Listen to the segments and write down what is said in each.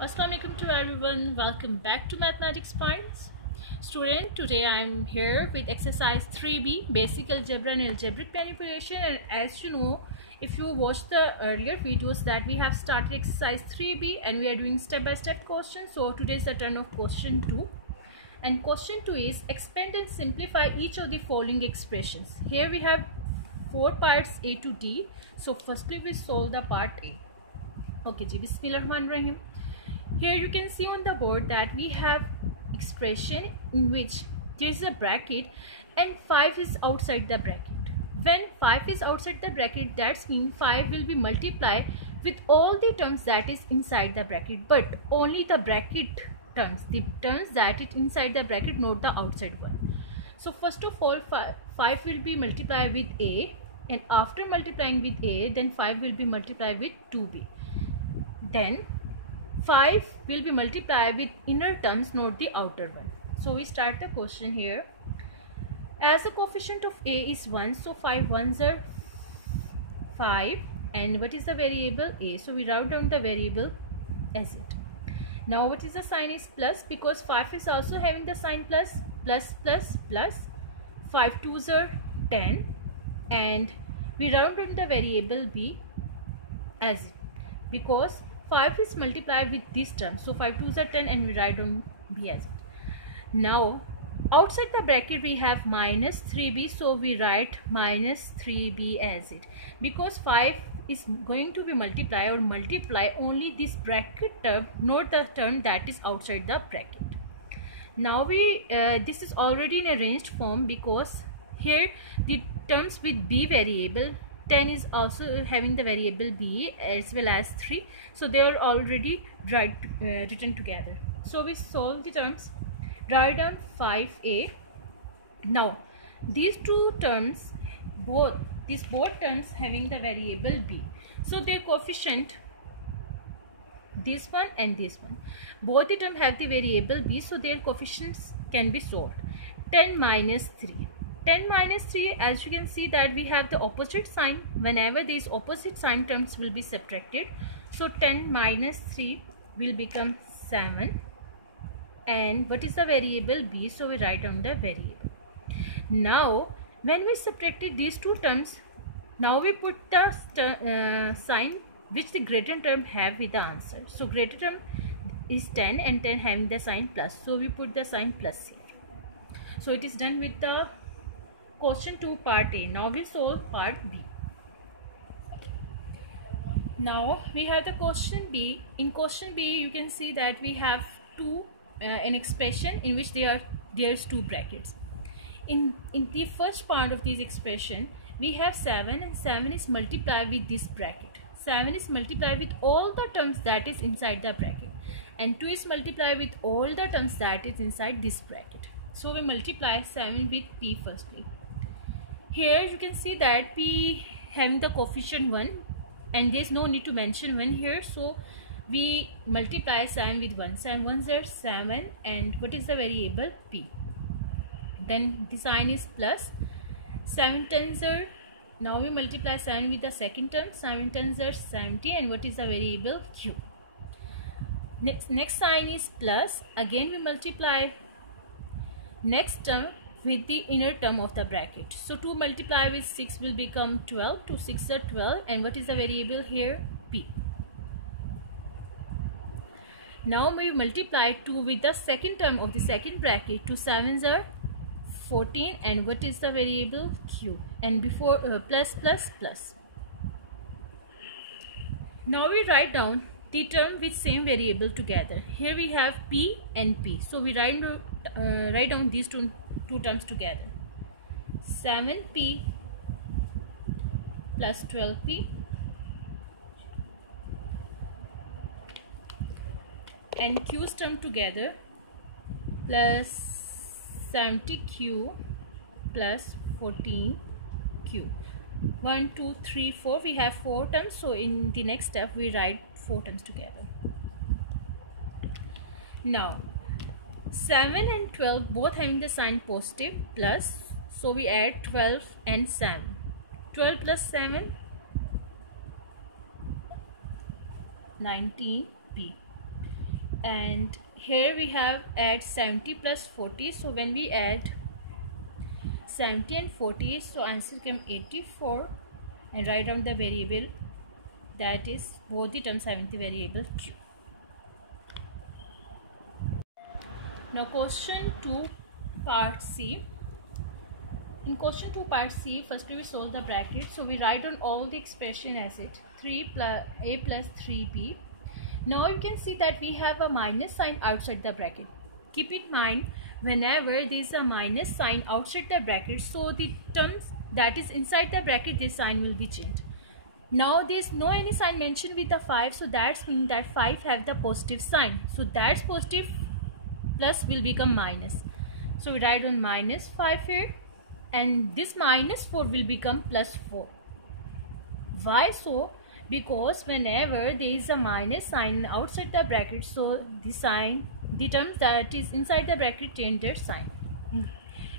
Assalamu alaikum to everyone. Welcome back to Mathematics Points. Student, today I am here with exercise 3B, basic algebra and algebraic manipulation. And as you know, if you watched the earlier videos that we have started exercise 3B and we are doing step-by-step questions. So today is the turn of question 2. And question 2 is expand and simplify each of the following expressions. Here we have 4 parts A to D. So firstly we solve the part A. Okay, ji, Bismillahirrahmanirrahim. Here you can see on the board that we have expression in which there is a bracket and 5 is outside the bracket. When 5 is outside the bracket, that means 5 will be multiplied with all the terms that is inside the bracket, but only the bracket terms, the terms that is inside the bracket, not the outside one. So first of all, 5 will be multiplied with A, and after multiplying with A, then 5 will be multiplied with 2B. Then 5 will be multiplied with inner terms, not the outer one. So we start the question here. As the coefficient of A is 1, so 5 ones are 5. And what is the variable? A. So we write down the variable as it. Now what is the sign is plus, because 5 is also having the sign plus, plus, plus, plus. 5 2s are 10. And we round down the variable B as it, because 5 is multiplied with this term. So 5 2s are 10 and we write down B as it. Now outside the bracket we have minus 3B. So we write minus 3B as it, because 5 is going to be multiplied or multiply only this bracket term, not the term that is outside the bracket. Now we this is already in arranged form, because here the terms with B variable, 10 is also having the variable B as well as 3. So they are already written together. So we solve the terms. Write down 5A. Now these two terms, both terms having the variable B. So their coefficient, this one and this one, both the terms have the variable B. So their coefficients can be solved. 10 minus 3. 10 minus 3, as you can see that we have the opposite sign. Whenever these opposite sign terms will be subtracted, so 10 minus 3 will become 7. And what is the variable B? So we write down the variable. Now when we subtracted these two terms, now we put the sign which the greater term have with the answer. So greater term is 10 and 10 having the sign plus. So we put the sign plus here. So it is done with the question 2 part A. Now we solve part B. Now we have the question B. In question B you can see that we have an expression in which there's two brackets. In the first part of this expression we have 7, and 7 is multiplied with this bracket. 7 is multiplied with all the terms that is inside the bracket, and 2 is multiplied with all the terms that is inside this bracket. So we multiply 7 with P firstly. Here you can see that P having the coefficient 1, and there is no need to mention 1 here. So we multiply 7 with 1. 7 1s are 7, and what is the variable? P. Then the sign is plus. 7 10s are, now we multiply 7 with the second term. 7 10s are 70, and what is the variable? Q. Next sign is plus. Again we multiply next term with the inner term of the bracket. So 2 multiplied with 6 will become 12. 2 6 are 12, and what is the variable here? P. Now we multiply 2 with the second term of the second bracket. 2 7s are 14, and what is the variable? Q. And before plus plus plus. Now we write down the term with same variable together. Here we have P and P. So we write down these two terms together. 7P plus 12P and Q's term together, plus 70Q plus 14Q. 1 2 3 4, we have 4 terms. So in the next step we write 4 terms together. Now 7 and 12 both having the sign positive, plus, so we add 12 and 7. 12 plus 7, 19P. and here we have add 70 plus 40. So when we add 70 and 40, so answer become 84, and write down the variable, that is both the terms having the variable q. Now question 2 part C. In question 2 part C, firstly we solve the bracket. So we write down all the expression as it 3 plus a plus 3b. Now you can see that we have a minus sign outside the bracket. Keep in mind, whenever there is a minus sign outside the bracket, so the terms that is inside the bracket, this sign will be changed. Now there is no any sign mentioned with the 5, so that means that 5 have the positive sign. So that's positive plus will become minus. So we write on minus 5 here, and this minus 4 will become plus 4. Why so? Because whenever there is a minus sign outside the bracket, so the terms that is inside the bracket change their sign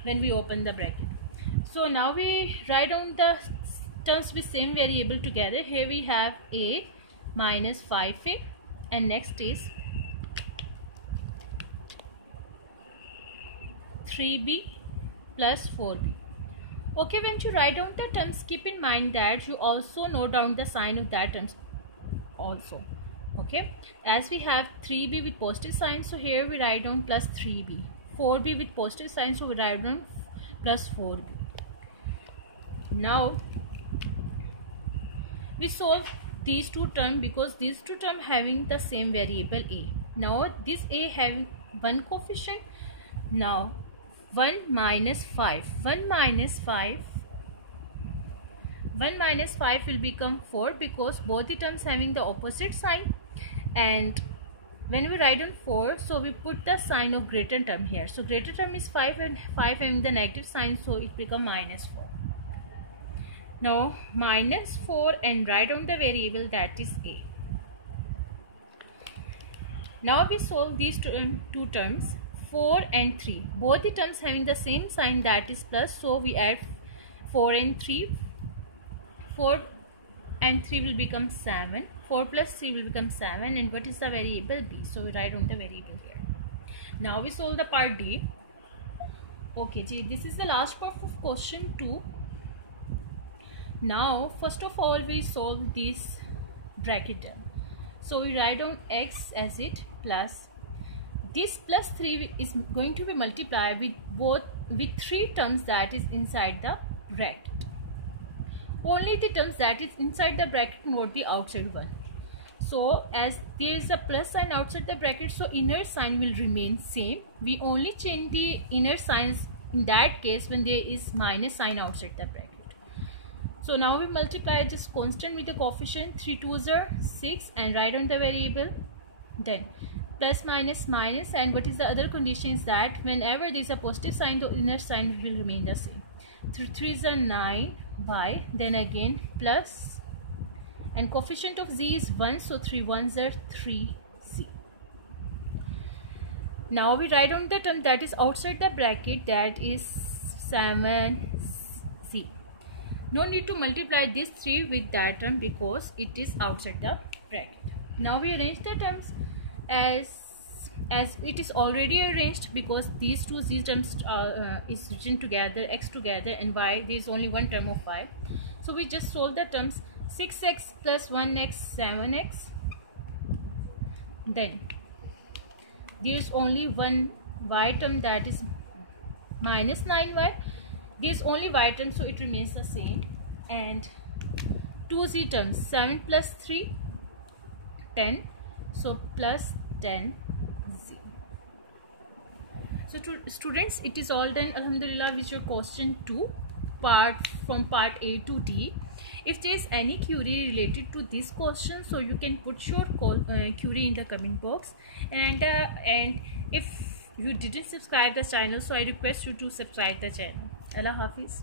when we open the bracket. So now we write down the terms with same variable together. Here we have a minus 5a, and next is 3b plus 4b. Okay, when you write down the terms, keep in mind that you also note down the sign of that terms also. Okay, as we have 3b with positive sign, so here we write down plus 3b. 4b with positive sign, so we write down plus 4b. Now we solve these two terms because these two terms having the same variable a. Now this a having one coefficient. Now 1 minus 5 will become 4 because both the terms having the opposite sign, and when we write on 4, so we put the sign of greater term here. So greater term is 5, and 5 having the negative sign, so it become minus 4. Now minus 4, and write down the variable, that is a. Now we solve these two terms, 4 and 3, both the terms having the same sign, that is plus, so we add 4 and 3. 4 and 3 will become 7. 4 plus 3 will become 7, and what is the variable b? So we write down the variable here. Now we solve the part D. Okay, this is the last part of question 2. Now first of all we solve this bracket term. So we write down x as it plus. This plus 3 is going to be multiplied with 3 terms that is inside the bracket. Only the terms that is inside the bracket, not the outside one. So as there is a plus sign outside the bracket, so inner sign will remain same. We only change the inner signs in that case when there is minus sign outside the bracket. So now we multiply this constant with the coefficient 3 2s are 6, and write on the variable, then plus minus minus, and what is the other condition is that whenever there is a positive sign, the inner sign will remain the same. 3 is 9 y, then again plus, and coefficient of z is 1, so 3 1s are 3z. Now we write down the term that is outside the bracket, that is 7z. No need to multiply this 3 with that term because it is outside the bracket. Now we arrange the terms as it is already arranged, because these two z terms is written together, x together, and y there is only one term of y. So we just solve the terms. 6x plus 1x 7x, then there is only one y term, that is minus 9y. There is only y term, so it remains the same, and 2z terms, 7 plus 3 10, so plus 10z. So students, it is all done, alhamdulillah, with your question 2 from part A to D. If there is any query related to this question, so you can put your query in the comment box, and if you didn't subscribe the channel, so I request you to subscribe the channel. Allah Hafiz.